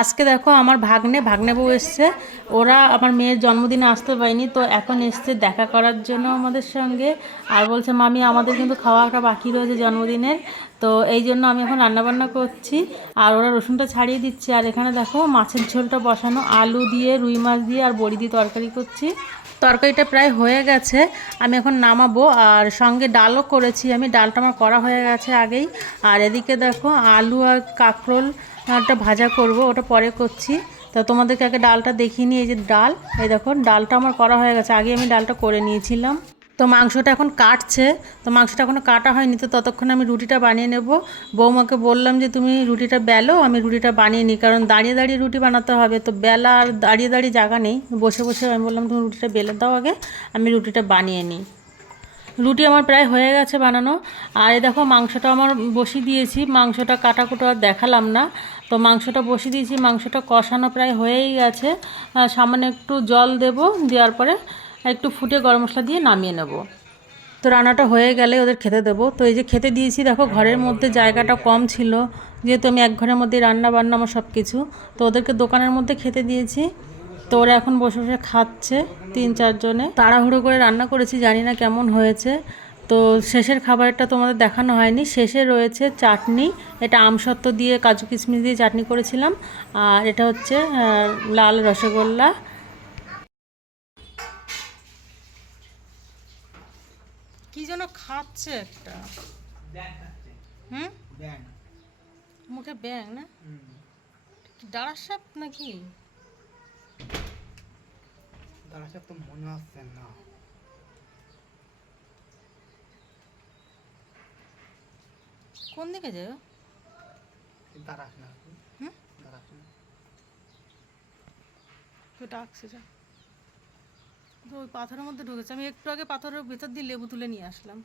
আজকে দেখো আমার ভাগ্নে ভাগ্নে বউ এসছে। ওরা আমার মেয়ের জন্মদিনে আসতে পারেনি, তো এখন এসছে দেখা করার জন্য আমাদের সঙ্গে। আর বলছে, মামি, আমাদের কিন্তু খাওয়াটা বাকি রয়েছে জন্মদিনের, তো এই জন্য আমি এখন রান্নাবান্না করছি। আর ওরা রসুনটা ছাড়িয়ে দিচ্ছি। আর এখানে দেখো মাছের ঝোলটা বসানো, আলু দিয়ে, রুই মাছ দিয়ে, আর বড়ি দিয়ে তরকারি করছি। তরকারিটা প্রায় হয়ে গেছে। আমি এখন নামাবো আর সঙ্গে ডালও করেছি। আমি ডালটা আমার করা হয়ে গেছে আগেই। আর এদিকে দেখো আলু আর কাঁকরোল একটা ভাজা করব, ওটা পরে করছি। তা তোমাদেরকে আগে ডালটা দেখিনি এই যে ডাল। এই দেখো, ডালটা আমার করা হয়ে গেছে। আগে আমি ডালটা করে নিয়েছিলাম। তো মাংসটা এখন কাটছে, তো মাংসটা এখনও কাটা হয়নি, তো ততক্ষণ আমি রুটিটা বানিয়ে নেব। বৌমাকে বললাম যে, তুমি রুটিটা বেলো, আমি রুটিটা বানিয়ে নিই, কারণ দাঁড়িয়ে দাঁড়িয়ে রুটি বানাতে হবে। তো বেলা আর দাঁড়িয়ে দাঁড়িয়ে জায়গা নেই, বসে বসে আমি বললাম, তুমি রুটিটা বেলে দাও আগে, আমি রুটিটা বানিয়ে নিই। রুটি আমার প্রায় হয়ে গেছে বানানো। আর এই দেখো, মাংসটা আমার বসিয়ে দিয়েছি, মাংসটা কাটা কুটো আর দেখালাম না। তো মাংসটা বসিয়ে দিয়েছি, মাংসটা কষানো প্রায় হয়েই গেছে। সামান্য একটু জল দেব, দেওয়ার পরে একটু ফুটে গরম মশলা দিয়ে নামিয়ে নেব। তো রান্নাটা হয়ে গেলে ওদের খেতে দেবো। তো এই যে খেতে দিয়েছি, দেখো ঘরের মধ্যে জায়গাটা কম ছিল। যেহেতু আমি এক ঘরের মধ্যে রান্না বান্না আমার সব কিছু, তো ওদেরকে দোকানের মধ্যে খেতে দিয়েছি। তো ওরা এখন বসে বসে খাচ্ছে তিন চারজনে তাড়াহুড়ো করে রান্না করেছি, জানি না কেমন হয়েছে। তো শেষের খাবারটা তোমাদের দেখানো হয়নি। শেষে রয়েছে চাটনি। এটা আমসত্ত্ব দিয়ে, কাজু কিশমিশ দিয়ে চাটনি করেছিলাম। আর এটা হচ্ছে লাল রসগোল্লা। কি যেন খাচ্ছে একটা? হুম? মুখে ব্যাং না? ডাড়ার সাপ নাকি? দাঁড়াচ্ছে তো মনে হচ্ছে না। কোন দিকে যাবে? দাঁড়াস না। হুম? দাঁড়াস না। তো ডাকছে যা। ওই পাথরের মধ্যে ঢুকেছে। আমি একটু আগে পাথরের ভেতর দিয়ে লেবু তুলে নিয়ে আসলাম।